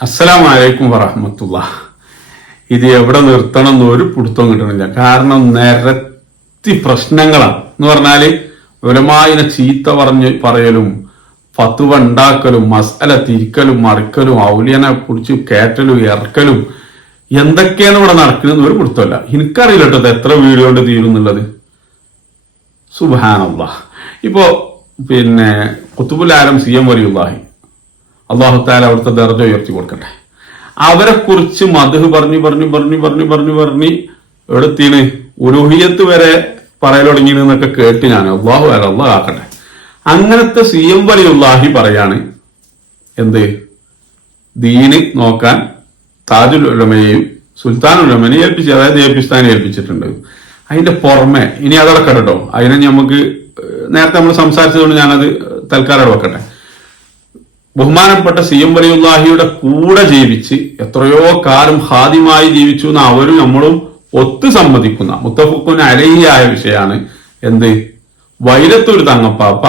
അസ്സലാം വലൈക്കും വറഹമത്തുള്ള. ഇത് എവിടെ നിർത്തണം എന്ന് ഒരു പിടുത്തം കിട്ടണില്ല. കാരണം നിരത്തി പ്രശ്നങ്ങളാണ്. എന്ന് പറഞ്ഞാൽ വിവരമായിനെ ചീത്ത പറഞ്ഞ് പറയലും ഫത്തുവ ഉണ്ടാക്കലും മസാല തിരിക്കലും മറിക്കലും ഔലിയനെ കുറിച്ച് കേറ്റലും ഇറക്കലും എന്തൊക്കെയാണ് ഇവിടെ നടക്കുന്നത് ഒരു പിടുത്തമല്ല എനിക്കറിയില്ല കേട്ടോ എത്ര വീഡിയോ കൊണ്ട് തീരുന്നുള്ളത് സുബാനുള്ള ഇപ്പോ പിന്നെ കുത്തുബുൽ ആലം സി എം വലിയുല്ലാഹി അള്ളാഹുത്താല അവിടുത്തെ ദർജ ഉയർത്തി കൊടുക്കട്ടെ. അവരെ കുറിച്ച് മധു പറഞ്ഞു പറഞ്ഞു പറഞ്ഞു പറഞ്ഞു പറഞ്ഞു പറഞ്ഞ് എടുത്തിന് ഉരുഹിയത്ത് വരെ പറയൽ തുടങ്ങിയെന്നൊക്കെ കേട്ട് ഞാൻ അള്ളാഹു അല്ല അള്ളാഹ് ആക്കട്ടെ. അങ്ങനത്തെ സി എം ഉള്ളാഹി പറയാണ് എന്ത്? ദീന് നോക്കാൻ താജുൽ ഉലമയെയും സുൽത്താൻ ഉലമനെ ഏൽപ്പിച്ച് അതായത് ഏൽപ്പിസ്ഥാനെ ഏൽപ്പിച്ചിട്ടുണ്ട്. അതിന്റെ പുറമെ ഇനി അതടക്കട്ടോ കേട്ടോ. അതിനെ നമുക്ക് നേരത്തെ നമ്മൾ സംസാരിച്ചതുകൊണ്ട് ഞാനത് തൽക്കാലം വെക്കട്ടെ. ബഹുമാനപ്പെട്ട സി എം വലിയുല്ലാഹിയുടെ കൂടെ ജീവിച്ച് എത്രയോ കാലം ഹാദിമായി ജീവിച്ചു എന്ന് അവരും നമ്മളും ഒത്തു സമ്മതിക്കുന്ന മുത്തഫുക്കുന് അലഹിയായ വിഷയമാണ്. എന്ത്? വൈരത്തൂർ തങ്ങപ്പാപ്പ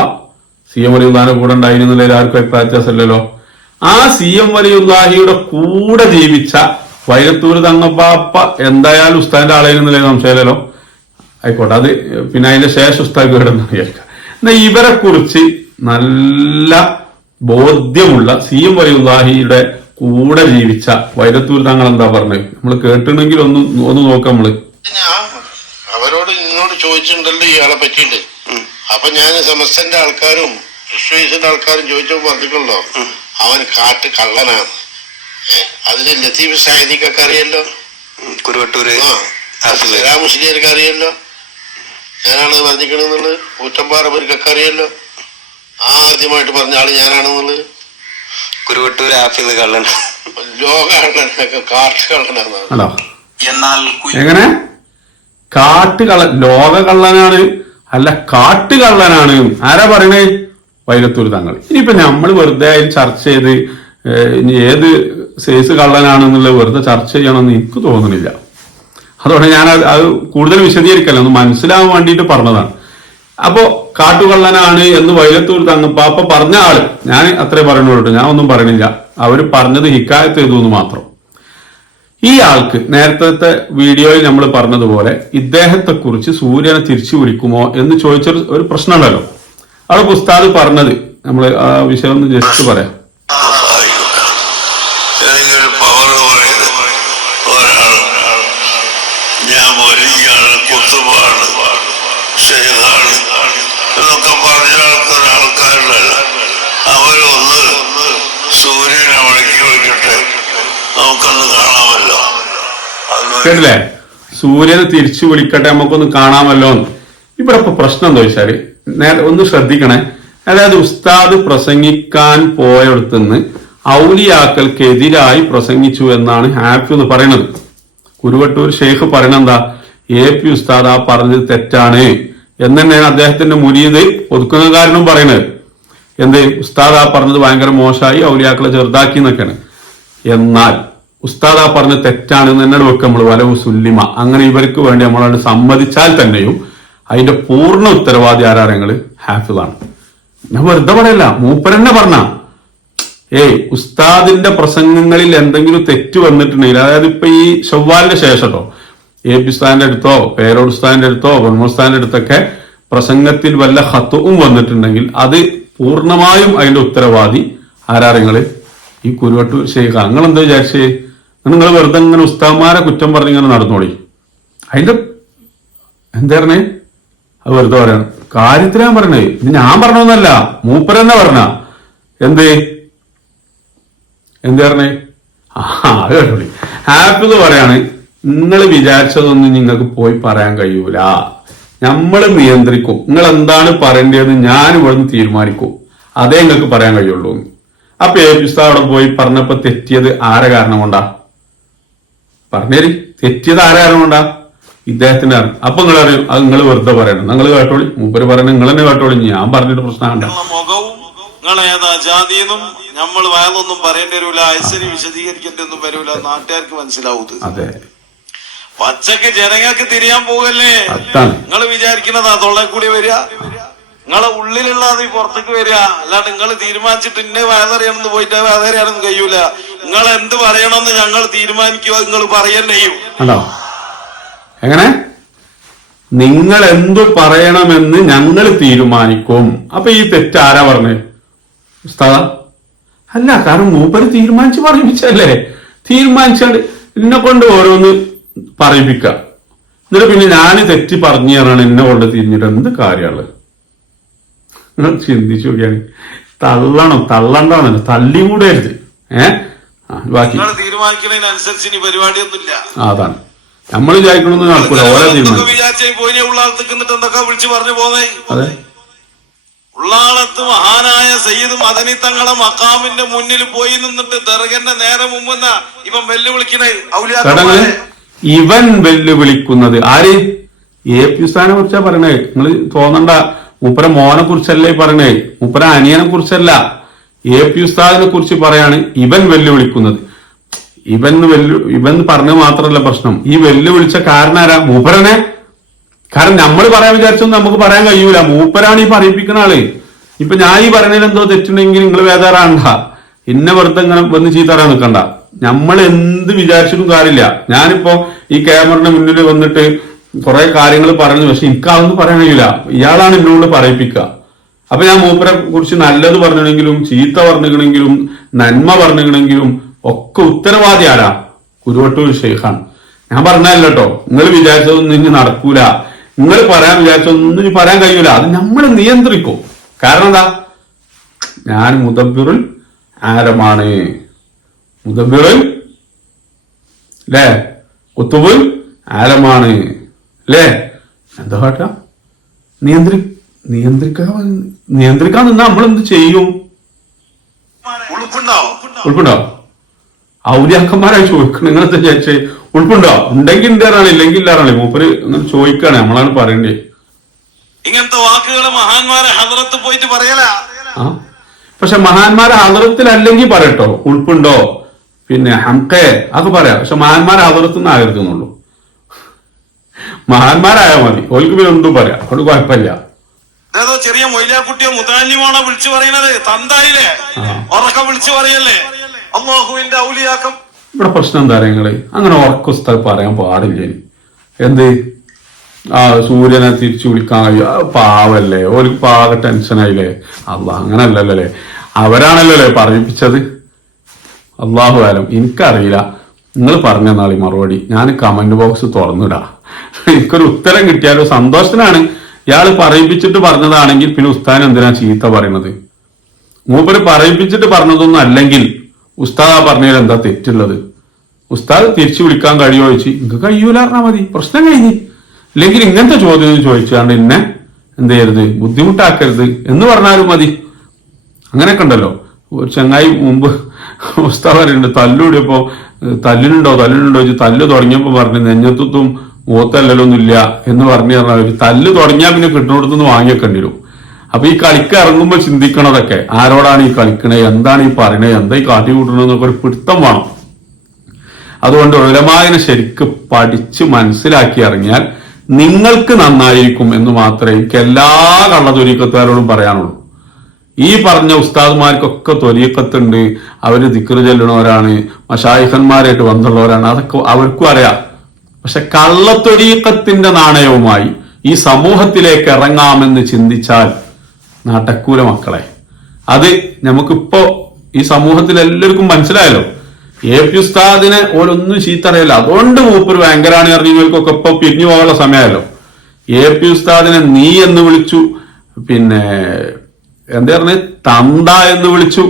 സി എം വലിയുല്ലാഹിന്റെ കൂടെ ഉണ്ടായിരുന്നില്ല എല്ലാവർക്കും അഭിപ്രായ വ്യത്യാസമല്ലല്ലോ. ആ സി എം വലിയുല്ലാഹിയുടെ കൂടെ ജീവിച്ച വൈരത്തൂർ തങ്ങപ്പാപ്പ എന്തായാലും ഉസ്താദിന്റെ ആളായിരുന്നില്ലേ സംശയമല്ലോ ആയിക്കോട്ടെ അത് പിന്നെ അതിന്റെ ശേഷം ഉസ്താദ് കേടെന്ന് കേൾക്കാം. എന്നാ ഇവരെ കുറിച്ച് നല്ല ബോധ്യമുള്ള സി എം വലിയുല്ലാഹിയുടെ കൂടെ ജീവിച്ച വൈരത്തൂർ താങ്കൾ എന്താ പറഞ്ഞത് നമ്മൾ കേട്ടിട്ടുണ്ടെങ്കിൽ ഒന്ന് ഒന്ന് നോക്കാം നമ്മൾ. അവരോട് ഇങ്ങോട്ട് ചോദിച്ചിട്ടുണ്ടല്ലോ ഇയാളെ പറ്റിയിട്ട്. അപ്പൊ ഞാൻ സമസ്തന്റെ ആൾക്കാരും വിശ്വസിന്റെ ആൾക്കാരും ചോദിച്ചു പറഞ്ഞിട്ടുണ്ടോ? അവൻ കാട്ട് കള്ളനാണ്? അതിന് ലത്തീഫ് സാഹിദിക്കൊക്കെ അറിയല്ലോ കുരുവട്ടൂര് മുസ്ലിയാർക്ക് അറിയല്ലോ ഞാനാണ് പറഞ്ഞിക്കണെന്നുള്ളത് ഊറ്റമ്പാറവർക്കൊക്കെ അറിയല്ലോ ആദ്യമായിട്ട് പറഞ്ഞ ആൾ ഞാനാണെന്നുള്ളത്? കുരുവട്ടൂർ ഹാഫിൾ കള്ളൻ. ലോക കള്ളനൊക്കെ കാട്ട് കള്ളനാണ്. അല്ലോ എന്നാൽ എങ്ങനെ? കാട്ടുകള്ള ലോക കള്ളനാണ് അല്ല കാട്ടുകള്ളനാണ് ആരാ പറയണേ? വൈരത്തൂർ തങ്ങൾ. ഇനിയിപ്പോ നമ്മൾ വെറുതെ അതിൽ ചർച്ച ചെയ്ത് ഇനി ഏത് സേസ് കള്ളനാണെന്നുള്ളത് വെറുതെ ചർച്ച ചെയ്യണമെന്ന് എനിക്ക് തോന്നുന്നില്ല. അതുകൊണ്ട് ഞാൻ അത് അത് കൂടുതൽ വിശദീകരിക്കല്ല. ഒന്ന് മനസ്സിലാവാൻ വേണ്ടിയിട്ട് പറഞ്ഞതാണ്. അപ്പോ കാട്ടുകള്ളനാണ് എന്ന് വൈലത്തൂർ തങ്ങപ്പാപ്പ പറഞ്ഞ ആൾ. ഞാൻ അത്രേ പറയുന്നുള്ളൂ ഞാൻ ഒന്നും പറഞ്ഞില്ല അവർ പറഞ്ഞത് ഹിക്കായത്ത് ചെയ്തു എന്ന് മാത്രം. ഈ ആൾക്ക് നേരത്തെ വീഡിയോയിൽ നമ്മൾ പറഞ്ഞതുപോലെ ഇദ്ദേഹത്തെ കുറിച്ച് സൂര്യനെ തിരിച്ചു വിളിക്കുമോ എന്ന് ചോദിച്ചൊരു ഒരു പ്രശ്നമുണ്ടല്ലോ. അവിടെ ഉസ്താദ് പറഞ്ഞത് നമ്മൾ ആ വിഷയം ഒന്ന് ജസ്റ്റ് പറയാം എനിക്കൊരു പവർ പറയുന്നത് ഒരാൾ ഞാൻ വലിയാണ് കുത്തുബാണ് ഷെയ്ഖാണ് എന്നൊക്കെ പറഞ്ഞ ആൾക്കാർ ആൾക്കാരുണ്ടല്ല അവരൊന്ന് സൂര്യനെ മടക്കി വെക്കട്ടെ നമുക്കൊന്ന് കാണാമല്ലോ അത് കേട്ടില്ലേ? സൂര്യനെ തിരിച്ചു വിളിക്കട്ടെ നമുക്കൊന്ന് കാണാമല്ലോ എന്ന്. ഇവിടെ ഇപ്പൊ പ്രശ്നം എന്താ വെച്ചാൽ നേരെ ഒന്ന് ശ്രദ്ധിക്കണേ. അതായത് ഉസ്താദ് പ്രസംഗിക്കാൻ പോയടത്തുനിന്ന് ഔലിയാക്കൾക്കെതിരായി പ്രസംഗിച്ചു എന്നാണ് ഹാപ്പി എന്ന് പറയുന്നത് കുരുവട്ടൂർ ഷെയ്ഖ് പറയണ എന്താ? എ പി ഉസ്താദ് ആ പറഞ്ഞത് തെറ്റാണ്. എന്ന് തന്നെയാണ് അദ്ദേഹത്തിന്റെ മുരീത് ഒതുക്കുന്ന കാരണം പറയുന്നത് എന്ത്? ഉസ്താദ് ആ പറഞ്ഞത് ഭയങ്കര മോശമായി ഔലിയാക്കളെ ചെറുതാക്കി എന്നൊക്കെയാണ്. എന്നാൽ ഉസ്താദ് പറഞ്ഞ തെറ്റാണെന്ന് തന്നെ വെക്കുക നമ്മൾ വലവു സുല്ലിമ. അങ്ങനെ ഇവർക്ക് വേണ്ടി നമ്മളോട് സമ്മതിച്ചാൽ തന്നെയും അതിന്റെ പൂർണ ഉത്തരവാദി ആരാരങ്ങൾ ഹാഫിളാണ് ഞാൻ വെറുതെ പറയല്ല മൂപ്പരെന്നെ പറഞ്ഞ. ഏയ് ഉസ്താദിന്റെ പ്രസംഗങ്ങളിൽ എന്തെങ്കിലും തെറ്റ് വന്നിട്ടുണ്ടെങ്കിൽ അതായത് ഇപ്പൊ ഈ ഷവ്വാലിന്റെ ശേഷട്ടോ എ പി ഉസ്താദിന്റെ അടുത്തോ പേരോട് ഉസ്താദിന്റെ അടുത്തോ ബർമുസ്താദിന്റെ അടുത്തൊക്കെ പ്രസംഗത്തിൽ വല്ല ഹത്വവും വന്നിട്ടുണ്ടെങ്കിൽ അത് പൂർണമായും അതിന്റെ ഉത്തരവാദി ആരാരങ്ങൾ? ഈ കുരുവട്ടൂർ ശേഖ. നിങ്ങൾ എന്താ വിചാരിച്ചേ? നിങ്ങൾ വെറുതെ ഇങ്ങനെ ഉസ്താമാരെ കുറ്റം പറഞ്ഞ് ഇങ്ങനെ നടന്നോളി. അതിന്റെ എന്താ പറഞ്ഞേ? അത് വെറുതെ പറയണം. കാര്യത്തിലാ പറഞ്ഞേ ഇത് ഞാൻ പറഞ്ഞൊന്നല്ല മൂപ്പരെന്നെ പറഞ്ഞ. എന്ത്? എന്താ പറഞ്ഞേ? ആ അത് കേട്ടോളി. ഹാപ്പിന്ന് പറയാണ് നിങ്ങൾ വിചാരിച്ചതൊന്നും നിങ്ങൾക്ക് പോയി പറയാൻ കഴിയൂല. നമ്മൾ നിയന്ത്രിക്കും. നിങ്ങൾ എന്താണ് പറയേണ്ടതെന്ന് ഞാൻ ഇവിടുന്ന് തീരുമാനിക്കും. അതേ നിങ്ങൾക്ക് പറയാൻ കഴിയുള്ളൂ. അപ്പൊ ഏ അവിടെ പോയി പറഞ്ഞപ്പോ തെറ്റിയത് ആരെ കാരണം കൊണ്ടാ? പറഞ്ഞേരി. തെറ്റിയത് ആരെ കാരണം കൊണ്ടാ ഇദ്ദേഹത്തിന്റെ കാരണം അപ്പൊ നിങ്ങൾ അറിയും അത് നിങ്ങൾ വെറുതെ പറയണം. നിങ്ങൾ കേട്ടോളി. മൂപ്പര് പറയണം നിങ്ങൾ തന്നെ കേട്ടോളി. ഞാൻ പറഞ്ഞിട്ട് പ്രശ്നമുണ്ട് മുഖവും നിങ്ങൾ ഏതാ ജാതിയെന്നും നമ്മൾ വയലൊന്നും പറയേണ്ടി വരില്ല ഐശ്വര്യ വിശദീകരിക്കേണ്ടി ഒന്നും വരില്ല നാട്ടുകാർക്ക് മനസ്സിലാവൂത്. അതെ. പച്ചക്ക് ജനങ്ങൾക്ക് തിരിയാൻ പോകല്ലേ? നിങ്ങൾ വിചാരിക്കുന്നത് തൊള്ളേ കൂടി വരിക. നിങ്ങളെ ഉള്ളിലുള്ളത് പുറത്തേക്ക് വരിക. അല്ലാണ്ട് നിങ്ങൾ തീരുമാനിച്ചിട്ട് ഇന്നെ വേദറിയണമെന്ന് പോയിട്ട് വേദറിയാണെന്ന് കഴിയൂല. നിങ്ങൾ എന്ത് പറയണമെന്ന് ഞങ്ങൾ തീരുമാനിക്കുക നിങ്ങൾ പറയന്നെ ഹലോ എങ്ങനെ? നിങ്ങൾ എന്ത് പറയണമെന്ന് ഞങ്ങൾ തീരുമാനിക്കും. അപ്പൊ ഈ തെറ്റ് ആരാ പറഞ്ഞേ? ഉസ്താദ? അല്ല കാരണം മൂപ്പര് തീരുമാനിച്ച് പറയിപ്പിച്ചല്ലേ തീരുമാനിച്ചാൽ എന്നെ കൊണ്ട് ഓരോന്ന് പറയിപ്പിക്ക. എന്നിട്ട് പിന്നെ ഞാൻ തെറ്റി പറഞ്ഞു തരണം എന്നെ കൊണ്ട് തിരിഞ്ഞിട്ട് എന്ത് കാര്യമുള്ളത് നിങ്ങൾ ചിന്തിച്ചു നോക്കിയാണ്. തള്ളണം? തള്ളണ്ടാന്ന് തള്ളിയും കൂടെ അരുത് ഏഹ് ബാക്കി. നിങ്ങൾ തീരുമാനിക്കുന്നതിനനുസരിച്ച് ഇനി പരിപാടിയൊന്നുമില്ല. അതാണ്. നമ്മൾ വിചാരിക്കണമെന്ന് നടക്കൂല ഓരോ തീരുമാനം. വിളിച്ചു പറഞ്ഞു പോന്നേ? അതെ. ഉള്ളാളത്ത് മഹാനായ സയ്യിദ് മദനി തങ്ങളെ മക്കാമിന്റെ മുന്നിൽ പോയി നിന്നിട്ട് ദർഗന്റെ നേരെ മുമ്പെന്ന ഇവൻ വെല്ലുവിളിക്കണേ? ഔലിയാക്കന്മാരെ. ഇവൻ വെല്ലുവിളിക്കുന്നത് ആര്? എ പി ഉസ്താനെ കുറിച്ചാ പറയണേ. നിങ്ങൾ തോന്നണ്ട. മൂപ്പര മോനെ കുറിച്ചല്ലേ പറയണേ? മൂപ്പര അനിയനെ കുറിച്ചല്ല. എ പി ഉസ്താദിനെ കുറിച്ച് പറയാണ് ഇവൻ വെല്ലുവിളിക്കുന്നത്. ഇവൻ വെല്ലു ഇവൻ പറഞ്ഞത് മാത്രമല്ല പ്രശ്നം. ഈ വെല്ലുവിളിച്ച കാരണം ആരാ? മൂപ്പരനെ കാരണം നമ്മൾ പറയാൻ വിചാരിച്ചൊന്നും നമുക്ക് പറയാൻ കഴിയൂല. മൂപ്പരാണ് ഈ പറയിപ്പിക്കുന്ന ആൾ. ഇപ്പൊ ഞാൻ ഈ പറഞ്ഞതിൽ എന്തോ തെറ്റുണ്ടെങ്കിൽ നിങ്ങൾ വേദാറാണ്ട ഇന്ന വെറുതെ ഇങ്ങനെ വന്ന് ചീത്തറാൻ നിൽക്കണ്ട. നമ്മൾ എന്ത് വിചാരിച്ചിട്ടും കാര്യമില്ല. ഞാനിപ്പോ ഈ ക്യാമറയുടെ മുന്നിൽ വന്നിട്ട് കുറെ കാര്യങ്ങൾ പറയുന്നു പക്ഷെ എനിക്ക് അതൊന്നും പറയാൻ കഴിയില്ല. ഇയാളാണ് എന്നോട് പറയിപ്പിക്കുക അപ്പൊ ഞാൻ മൂപ്പരെ കുറിച്ച് നല്ലത് പറഞ്ഞിണെങ്കിലും ചീത്ത പറഞ്ഞിണെങ്കിലും നന്മ പറഞ്ഞിണെങ്കിലും ഒക്കെ ഉത്തരവാദി ആരാ? കുരുവട്ടൂർ ഷെയ്ഖാണ്. ഞാൻ പറഞ്ഞല്ലോ കേട്ടോ. നിങ്ങൾ വിചാരിച്ചതൊന്നും ഇനി നടക്കൂല. നിങ്ങൾ പറയാൻ വിചാരിച്ചതൊന്നും ഇനി പറയാൻ കഴിയൂല. അത് നമ്മൾ നിയന്ത്രിക്കും. കാരണം എന്താ? ഞാൻ മുതബിറുൽ ആരമാണ്. മുതബിറുൽ അല്ലേ? കുത്തുബുൽ ആലമാണ് അല്ലേ എന്താ പാട്ടാ നിയന്ത്രി നിയന്ത്രിക്കാൻ നിയന്ത്രിക്കാൻ നിന്നാ നമ്മൾ എന്ത് ചെയ്യും? ഉളുപ്പുണ്ടാവും ഉൾപ്പുണ്ടോ ഔലിയാക്കന്മാരായി ചോദിക്കണം. നിങ്ങൾ എന്താ വിചാരിച്ചേ? ഉൾപ്പുണ്ടോ? ഉണ്ടെങ്കിൽ ഇല്ലാറാണ് ഇല്ലെങ്കിൽ ഇല്ലാറാണ് മൂപ്പര് അങ്ങനെ ചോദിക്കാണ്. നമ്മളാണ് പറയണ്ടേ. ഇങ്ങനത്തെ വാക്കുകൾ മഹാന്മാരെ ഹദറത്ത് പോയിട്ട് പറയല. പക്ഷെ മഹാന്മാരെ ഹദറത്തിലല്ലെങ്കിൽ പറയട്ടോ. ഉൾപ്പുണ്ടോ? പിന്നെ ഹംകെ അതൊക്കെ പറയാം. പക്ഷെ മഹാന്മാരെ ഹദറത്ത് ആകരുതെന്നുള്ളൂ മഹാന്മാരായാൽ മതി. ഓൽക്ക് പിന്നെ ഒന്നും പറയാം. അതുകൊണ്ട് കുഴപ്പമില്ല. ഏതോ ചെറിയ മൊയ്ലാക്കുട്ടിയോ മുതാലിമാണോ വിളിച്ചു പറയുന്നത് തന്തായില്ലേ? ഉറക്കം വിളിച്ചു പറയല്ലേ? അമ്മാഹുവിന്റെ ഔലിയാക്കം. ഇവിടെ പ്രശ്നം എന്താ നിങ്ങൾ? അങ്ങനെ ഉറക്കുസ്ത പറയാൻ പാടില്ല? എന്ത്? ആ സൂര്യനെ തിരിച്ചു വിളിക്കാൻ കഴിയും. പാവല്ലേ? ഒരു പാക ടെൻഷനായില്ലേ അല്ല അങ്ങനല്ലല്ലോ അല്ലേ? അവരാണല്ലോ അല്ലേ പറയിപ്പിച്ചത്? അള്ളാഹു കാലം എനിക്കറിയില്ല. നിങ്ങൾ പറഞ്ഞ നാളി മറുപടി. ഞാൻ കമന്റ് ബോക്സ് തുറന്നിടാ. എനിക്കൊരു ഉത്തരം കിട്ടിയാലോ? സന്തോഷത്തിനാണ് ഇയാൾ പറയിപ്പിച്ചിട്ട് പറഞ്ഞതാണെങ്കിൽ പിന്നെ ഉസ്താൻ എന്തിനാ ചീത്ത പറയുന്നത് മൂപ്പര് പറയിപ്പിച്ചിട്ട് പറഞ്ഞതൊന്നും അല്ലെങ്കിൽ ഉസ്താദ് ആ പറഞ്ഞതിൽ എന്താ തെറ്റുള്ളത്? ഉസ്താദ് തിരിച്ചു വിളിക്കാൻ കഴിയുമോ ചോദിച്ചു നിങ്ങൾക്ക് കഴിയൂല പറഞ്ഞാൽ മതി. പ്രശ്നം കഴിഞ്ഞ്. അല്ലെങ്കിൽ ഇങ്ങനത്തെ ചോദ്യം ചോദിച്ചാണ്ട് എന്നെ എന്ത് ചെയ്യരുത്? ബുദ്ധിമുട്ടാക്കരുത് എന്ന് പറഞ്ഞാലും മതി. അങ്ങനെയൊക്കെ ഉണ്ടല്ലോ. ചങ്ങായി മുമ്പ് ഉസ്താദ് പറയുന്നുണ്ട് തല്ലൂടിയപ്പോ ഏഹ്, തല്ലിനുണ്ടോ തല്ലിനുണ്ടോ വെച്ച് തല്ല് തുടങ്ങിയപ്പോ പറഞ്ഞു നെഞ്ഞത്തും മൂത്തല്ലലൊന്നുമില്ല എന്ന് പറഞ്ഞു പറഞ്ഞാൽ തല്ല് തുടങ്ങിയാൽ പിന്നെ കിട്ടുന്നിടത്തുനിന്ന് വാങ്ങിയേക്കേണ്ടി വരും. അപ്പൊ ഈ കളിക്ക് ഇറങ്ങുമ്പോൾ ചിന്തിക്കണതൊക്കെ ആരോടാണ് ഈ കളിക്കണേ? എന്താണ് ഈ പറയണേ? എന്താ ഈ കാട്ടി കൂട്ടണെന്നൊക്കെ ഒരു പിടുത്തം വേണം. അതുകൊണ്ട് ഉലമായനെ ശരിക്ക് പഠിച്ച് മനസ്സിലാക്കി ഇറങ്ങിയാൽ നിങ്ങൾക്ക് നന്നായിരിക്കും എന്ന് മാത്രമേ എനിക്ക് എല്ലാ കള്ളതൊരുക്കത്താരോടും പറയാനുള്ളൂ. ഈ പറഞ്ഞ ഉസ്താദ്മാർക്കൊക്കെ തൊലീക്കത്തുണ്ട് അവർ ദിക്കറ് ചെല്ലണവരാണ് മഷായിഖന്മാരായിട്ട് വന്നുള്ളവരാണ് അതൊക്കെ അവർക്കും അറിയാം. പക്ഷെ കള്ളത്തൊരീക്കത്തിന്റെ നാണയവുമായി ഈ സമൂഹത്തിലേക്ക് ഇറങ്ങാമെന്ന് ചിന്തിച്ചാൽ നടക്കൂല മക്കളെ. അത് നമുക്കിപ്പോ ഈ സമൂഹത്തിൽ എല്ലാവർക്കും മനസ്സിലായല്ലോ. എ പി ഉസ്താദിനെ ഓരൊന്നും ചീത്തറിയല്ല. അതുകൊണ്ട് മൂപ്പർ ഭയങ്കരാണ് അറിഞ്ഞവർക്കൊക്കെ ഇപ്പൊ പിരിഞ്ഞു പോകാനുള്ള സമയമല്ലോ എ പി ഉസ്താദിനെ നീ എന്ന് വിളിച്ചു. പിന്നെ എന്താ പറഞ്ഞ? തന്ത എന്ന് വിളിച്ചു.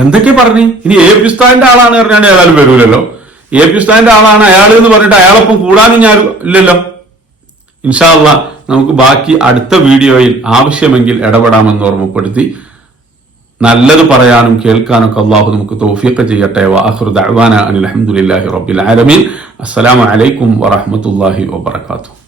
എന്തൊക്കെ പറഞ്ഞു? ഇനി എ പി ആളാണ് പറഞ്ഞാൽ ഏതായാലും വരൂലല്ലോ. എ പി ആളാണ് അയാൾ എന്ന് പറഞ്ഞിട്ട് അയാളൊപ്പം കൂടാനും ഞാൻ ഇല്ലല്ലോ. ഇൻഷാല്ല നമുക്ക് ബാക്കി അടുത്ത വീഡിയോയിൽ ആവശ്യമെങ്കിൽ ഇടപെടാമെന്ന് ഓർമ്മപ്പെടുത്തി. നല്ലത് പറയാനും കേൾക്കാനൊക്കെ അള്ളാഹു നമുക്ക് തൗഫീഖ് ചെയ്യട്ടെ. വാഹുർ ദഅ്വാന അനിൽ അൽഹംദുലില്ലാഹി റബ്ബിൽ ആലമീൻ. അസ്സലാമു അലൈക്കും വറഹ്മത്തുള്ളാഹി വബറകാതുഹു.